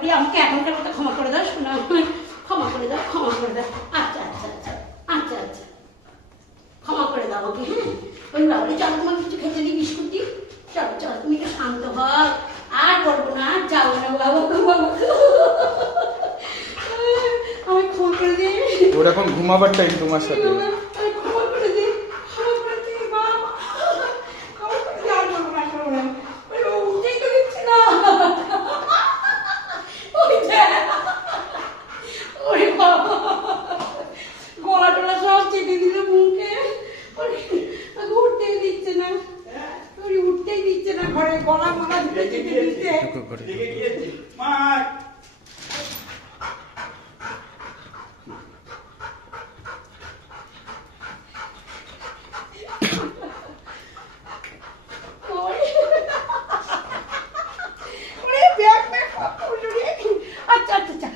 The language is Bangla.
বাবারি আমাকে এখনকার মতো ক্ষমা করে দাও শোনা, ক্ষমা করে দাও, ক্ষমা করে দাও। আচ্ছা আচ্ছা আচ্ছা আচ্ছা আচ্ছা ক্ষমা করে দাও ওকে। হ্যাঁ ওই বাবারি চলো তোমাকে কিছু খেতে দিই, বিস্কুট দিই। চলো চলো তুমি একটু শান্ত হও, আর বলবো না, আর যাবো না বাবা বাবা। আমি ক্ষমা করে দিই। ওর এখন ঘুমাবার টাইম তোমার সাথে। আমি ক্ষমা করে দিই, ক্ষমা করে দিই বাবা, ক্ষমা করে দিই, আর বলবো না, করবো না। ওই বাবা উঠেই তো দিচ্ছে না। ওই দেখ, ওরে বাবা গলা টলা সব চেপে দিল মুখে, ওকে উঠতেই দিচ্ছে না, ওরে উঠতেই দিচ্ছে না, ঘরে গলা মালা ধরে চেপে দিচ্ছে। ওরে ব্যাগ ব্যাগ কত উঠে। আচ্ছা আচ্ছা আচ্ছা